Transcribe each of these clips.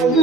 मुझे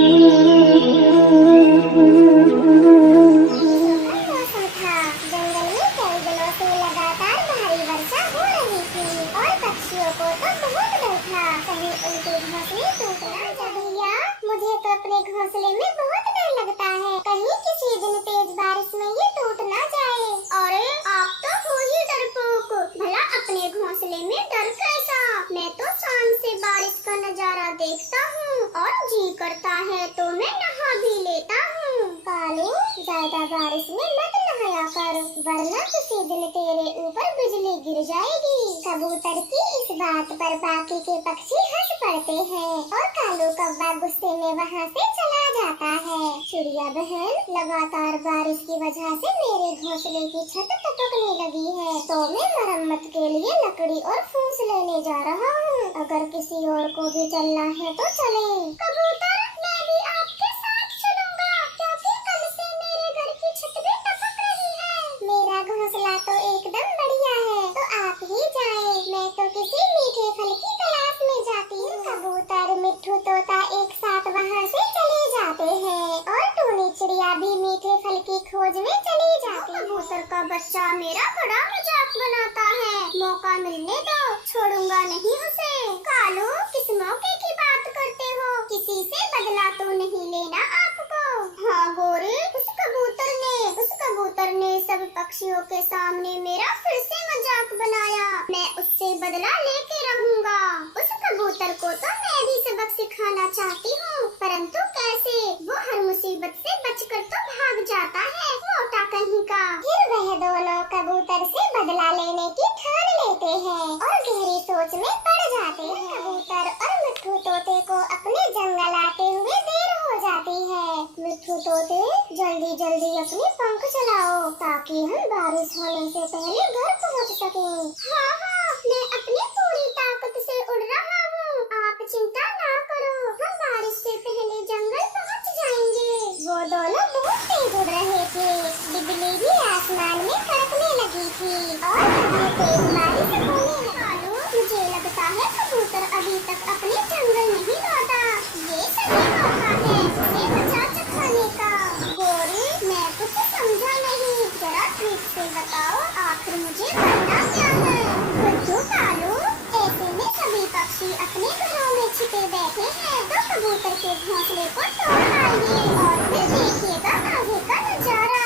तो अपने घोंसले में बहुत डर लगता है, कहीं किसी दिन तेज बारिश में ये टूट ना जाए। अरे आप तो हो ही डरपोक, भला अपने घोंसले में डर कैसा? मैं तो शाम से बारिश का नजारा देखता हूँ और जी करता है तो मैं नहा भी लेता हूँ। कालू, ज्यादा बारिश में मत नहाया कर, वरना किसी दिन तेरे ऊपर बिजली गिर जाएगी। कबूतर की इस बात पर बाकी के पक्षी हंस पड़ते हैं और कालू कौवा गुस्से में वहाँ से चला जाता है। चिड़िया बहन, लगातार बारिश की वजह से मेरे घोंसले की छत टपकने लगी है, तो मैं मरम्मत के लिए लकड़ी और फूस लेने जा रहा हूँ। अगर किसी और को भी चलना है तो चले। कबूतर, मैं भी आपके साथ चलूंगा, क्योंकि कल से मेरे घर की छत भी टपक रही है। मेरा घोंसला तो एकदम बढ़िया है, तो आप ही जाएं। मैं तो किसी मीठे फल की तलाश में जाती हूँ। कबूतर, मिट्ठू, तोता एक साथ वहाँ से चले जाते हैं और टूनी चिड़िया भी मीठे फल की खोज में चली जाती है। कबूतर का बच्चा मेरा बड़ा मजाक बनाता है, मौका मिलने दो, छोड़ूंगा नहीं उसे। कालू, किस मौके की बात करते हो? किसी से बदला तो नहीं लेना आपको? हाँ गोरी, उस कबूतर ने सब पक्षियों के सामने मेरा फिर से मजाक बनाया। मैं उससे बदला लेके रहूंगा। उस कबूतर को तो मैं भी सबक सिखाना चाहती हूँ, परंतु कैसे? वो हर मुसीबत से बचकर तो भाग जाता है, मोटा कहीं का। फिर वह दोनों कबूतर से बदला लेने की ठान लेते हैं और गहरी सोच में पड़ जाते हैं। कबूतर और मिट्ठू तोते को अपने जंगल आते हुए देर हो जाती है। मिट्ठू तोते, जल्दी जल्दी अपने पंख चलाओ ताकि हम बारिश होने से पहले घर पहुँच सकें। हाँ हाँ, मैं अपनी पूरी ताकत से उड़ रहा हूँ, आप चिंता ना करो, हम बारिश से पहले जंगल पहुँच जाएंगे। वो दोनों बहुत तेज उड़ रहे थे, बिजली भी आसमान में कड़कने लगी थी और हमें तेज बारिश होने लगी। मुझे लगता है कबूतर अभी तक अपने जंगल नहीं लौटा, ये सही मौका है उसे बचा चखाने का। गोरी, मैं कुछ समझा नहीं, जरा ठीक से बताओ, आखिर मुझे करना क्या है? बुद्धू कालू, ऐसे में सभी पक्षी अपने घरों में छिपे बैठे हैं, तो कबूतर के घोंसले को तोड़ आइए और फिर देखिएगा आगे का नजारा।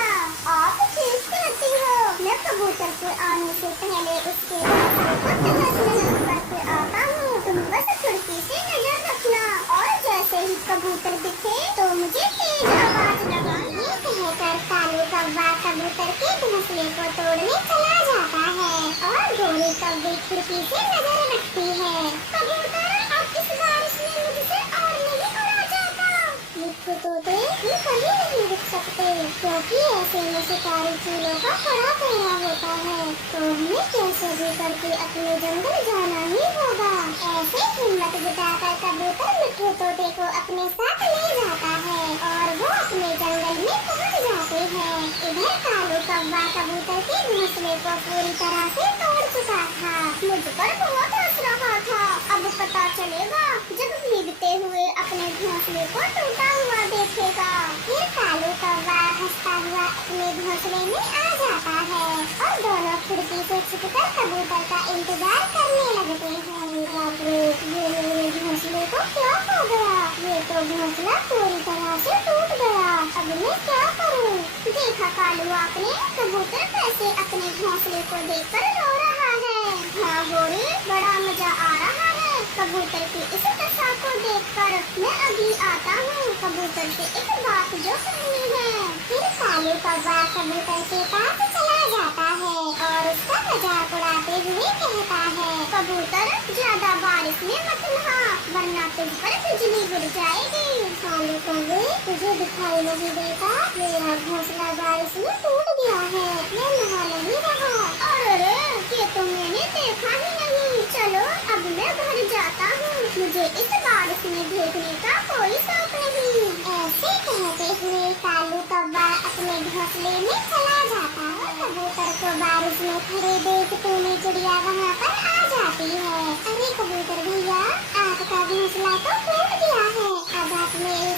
आप ठीक कहती हो, मैं कबूतर के आने से पहले उसके घोंसले को तहस-नहस करके आता हूँ। तुम बस खिड़की से नजर रखना और जैसे ही कबूतर दिखे तो मुझे तेज आवाज लगाना। ये कहकर कालू कौवा कबूतर के घोंसले को तोड़ने चला जाता है और गोरी कौवी खिड़की से नजर रखती है। कबूतर, अब इस बारिश में मुझसे और नहीं उड़ा जाता। मिट्ठू तोते, हम कभी नहीं रुक सकते, क्योंकि ऐसे में शिकारी चीलों का बड़ा पहरा होता है, तो हमें कैसे भी करके अपने जंगल जाना ही होगा। ऐसे हिम्मत जुटाकर कबूतर मिट्ठू तोते को अपने साथ ले जाता है और वो अपने जंगल में पहुंच जाते हैं। इधर कालू कौवा कबूतर के घोंसले को पूरी तरह से तोड़ चुका था। मुझ पर बहुत हंस रहा था, अब पता चलेगा जब भीगते हुए अपने घोंसले को टूटा हुआ देखेगा। फिर कालू कौवा हंसता हुआ अपने घोंसले में आ जाता है और दोनों खिड़की से छिपकर कबूतर का इंतजार करने लगते हैं। बाप रे, ये मेरे घोंसले को क्या हो गया? ये तो घोंसला पूरी तरह से टूट गया, अब मैं क्या करूं? देखा कालू आपने, कबूतर कैसे अपने घोंसले को देखकर रो रहा है। हाँ गोरी, बड़ा मजा आ रहा है कबूतर की इस दशा को देखकर। मैं अभी आता हूँ, कबूतर से एक बात जो कहनी है। फिर कालू कौवा कबूतर के पास चला जाता है और उसका मजाक उड़ाते हुए कहता है, कबूतर, ज्यादा बारिश में मत नहा, वरना तुझ पर बिजली गिर जाएगी। कालू कौवे, तुझे दिखाई नहीं देता? मेरा घोंसला बारिश में टूट गया है, मैं नहा नहीं रहा। अरे, ये तो मैंने देखा ही नहीं। चलो अब मैं घर जाता हूँ, मुझे इस बारिश में भीगने का कोई शौक नहीं। ऐसे कहते हुए कालू कौवा अपने घोंसले में चला जाता है। कबूतर को बारिश में खड़े देख टूनी चिड़िया वहाँ पर आ जाती है। अरे कबूतर भैया, आपका घोंसला तो टूट गया है, अब आप मेरे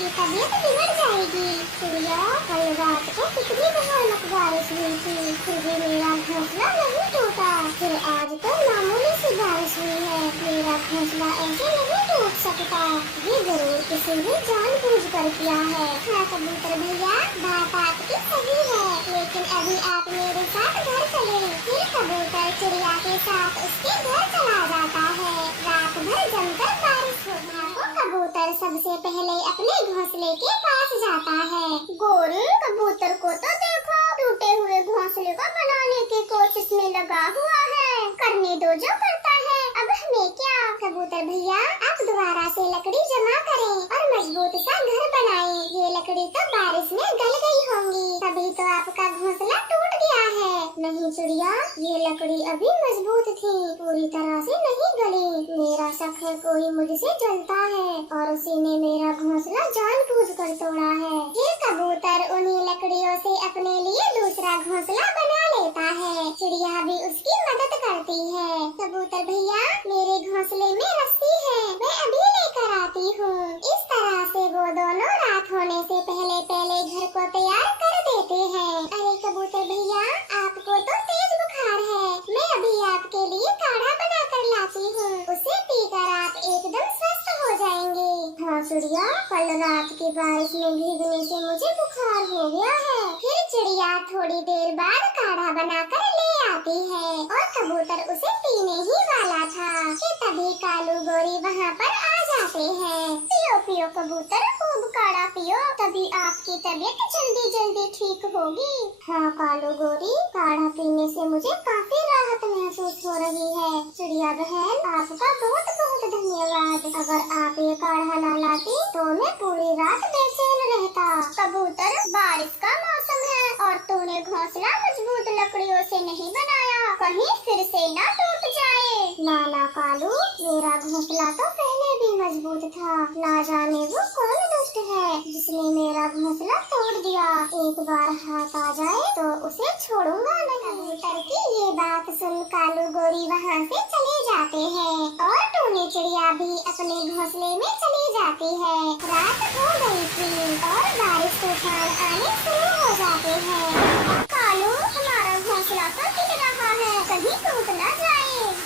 की तबीयत बिगड़ जाएगी। चिड़िया, कल रात को कितनी भयानक बारिश हुई थी, फिर भी मेरा घोंसला नहीं टूटा। फिर आज तो मामूली सी बारिश हुई है, मेरा घोंसला ऐसे नहीं टूट सकता। ये जरूर किसी ने जानबूझकर किया है। हाँ कबूतर भैया, बात आपकी सही है, लेकिन अभी आप मेरे साथ घर चले। फिर कबूतर चिड़िया के साथ उसके घर चला जाता है। रात भर जमकर बारिश होता है। कबूतर सबसे पहले अपने घोंसले के पास जाता है। गोरी, कबूतर को तो देखो, टूटे हुए घोंसले को बनाने की कोशिश में लगा हुआ है। करने दो जो करता है, अब हमें क्या। कबूतर भैया, आप दोबारा से लकड़ी जमा करें और मजबूत सा घर बनाएं। ये लकड़ी तो बारिश में गल गई होंगी, तभी तो आपका घोंसला टूट गया है। नहीं चिड़िया, ये लकड़ी अभी मजबूत थी, पूरी तरह से नहीं गली। मेरा शक है कोई मुझसे जलता है और उसी ने मेरा घोंसला जानबूझकर तोड़ा है। फिर कबूतर उन्हीं लकड़ियों से अपने लिए दूसरा घोंसला बना लेता है। चिड़िया भी उसकी मदद करती है। कबूतर भैया, मेरे घोंसले में रस्सी है, मैं अभी लेकर आती हूँ। इस तरह से वो दोनों रात होने से पहले पहले घर को तैयार कर देते हैं। अरे कबूतर भैया, आपको तो तेज बुखार है, मैं अभी आपके लिए काढ़ा बना कर लाती हूँ, उसे पीकर आप एकदम स्वस्थ हो जाएंगे। हाँ चिड़िया, कल रात की बारिश में भीगने से मुझे बुखार हो गया है। फिर चिड़िया थोड़ी देर बाद काढ़ा बनाकर ले आती है और कबूतर उसे पीने ही वाला था कि तभी कालू गोरी वहाँ पर आ जाते हैं। पियो पियो कबूतर, खूब काढ़ा पियो, तभी आपकी तबीयत जल्दी जल्दी ठीक होगी। हाँ कालू गोरी, काढ़ा पीने से मुझे काफी राहत महसूस हो रही है। चिड़िया बहन, आपका बहुत बहुत धन्यवाद। अगर आप ये काढ़ा न लाती तो मैं पूरी रात बेचैन रहता। कबूतर, बारिश का मौसम है और तूने घोंसला मजबूत लकड़ियों से नहीं बनाया, कहीं फिर से न टूट जाए। ना कालू, मेरा घोंसला तो पहले भी मजबूत था, ना जाने वो कौन दुष्ट है जिसने मेरा घोंसला तोड़ दिया। एक बार हाथ आ जाए तो उसे छोड़ूंगा नहीं। कबूतर की ये बात सुन कालू गोरी वहाँ से चले जाते हैं और टूनी चिड़िया भी अपने घोंसले में चली जाती है। रात हो गई थी और बारिश तूफान आने शुरू हो जाते हैं। कालू, हमारा घोंसला तो हिल रहा है, कहीं टूट न जाए।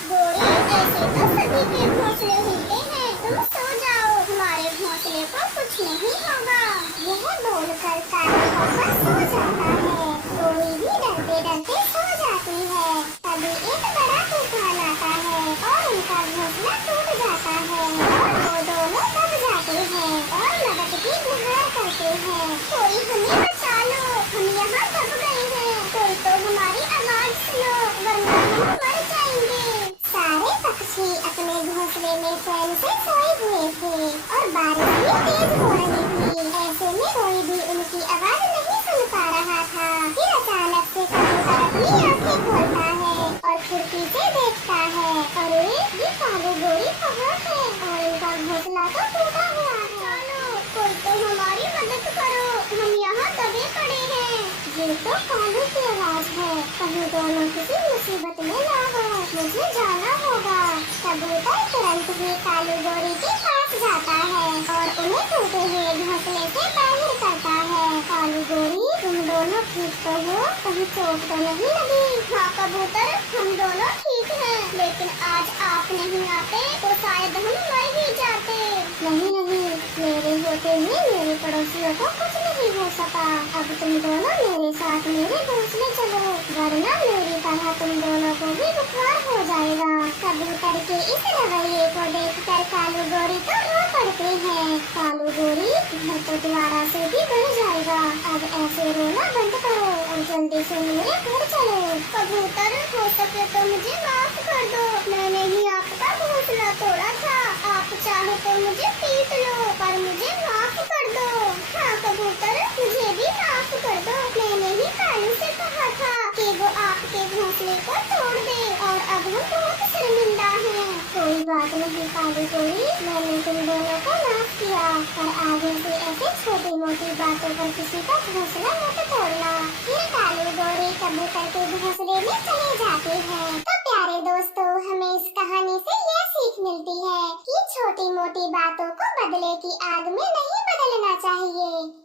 गोरी, ऐसे तो सभी के घोंसले हिलते हैं, तुम सो जाओ, हमारे घोंसले को कुछ नहीं होगा। यह बोलकर कालू वापस सो जाता है। गोरी भी डरते डरते सो जाती है। तभी एक बड़ा तूफान आता है और उनका घोंसला टूट जाता है और वो दोनों दब जाते हैं और मदद की गुहार करते हैं। कोई हमें बचा लो, हम यहाँ दब गए हैं, कोई तो हमारी आवाज सुनो, वरना हम मर जाएंगे। सारे पक्षी अपने घोंसले में चैन से सोए हुए थे और बारिश भी तेज हो रही थी। ऐसे में कोई भी उनकी आवाज नहीं सुन पा रहा था। फिर अचानक से कबूतर अपनी आंखें खोलता है और खिड़की से देखता है, अरे ये कालू गोरी कहाँ है और इनका घोंसला तो टूटा हुआ है। चलो, कोई तो हमारी मदद करो, हम यहाँ दबे पड़े हैं। ये तो कालू की आवाज है, कहीं दोनों किसी मुसीबत में ना हो, मुझे जाना होगा। कबूतर तुरंत ही कालू गोरी के पास जाता है और उन्हें टूटे हुए घोंसले से बाहर करता है। कालू गोरी, तुम दोनों ठीक तो हो, कहीं चोट तो नहीं लगी? हाँ कबूतर, हम दोनों ठीक हैं, लेकिन आज आप नहीं आते तो शायद हम मर ही जाते। नहीं, मेरे होते हुए मेरे पड़ोसियों को कुछ नहीं हो सका। अब तुम दोनों मेरे साथ मेरे घोंसले चलो, वरना मेरी तरह तुम दोनों को भी बुखार हो जाएगा। कबूतर के इस रवैये को देखकर कालू गोरी तो रो पड़ते हैं। कालू गोरी, घर तो दोबारा से भी बढ़ जाएगा, अब ऐसे रोना बंद करो और जल्दी से मेरे घर चलो। कबूतर, हो सके तो मुझे माफ कर दो, मैंने ही आपका घोंसला तोड़ा था, आप चाहे तो मुझे पीट लो, पर मुझे माफ कर दो। हाँ कबूतर, मुझे भी माफ कर दो, मैंने ही कालू से कहा था कि वो आपके घोंसले को तोड़ दे और अब हम बहुत शर्मिंदा हैं। कोई बात नहीं कालू गोरी, मैंने तुम दोनों को माफ किया, पर आगे से ऐसे छोटी मोटी बातों पर किसी का घोंसला मत तोड़ना। फिर कालू गोरी कबूतर के घोंसले में चले जाते हैं। तो प्यारे दोस्तों, हमें इस कहानी से यह सीख मिलती है कि छोटी मोटी बातों को बदले की आग में नहीं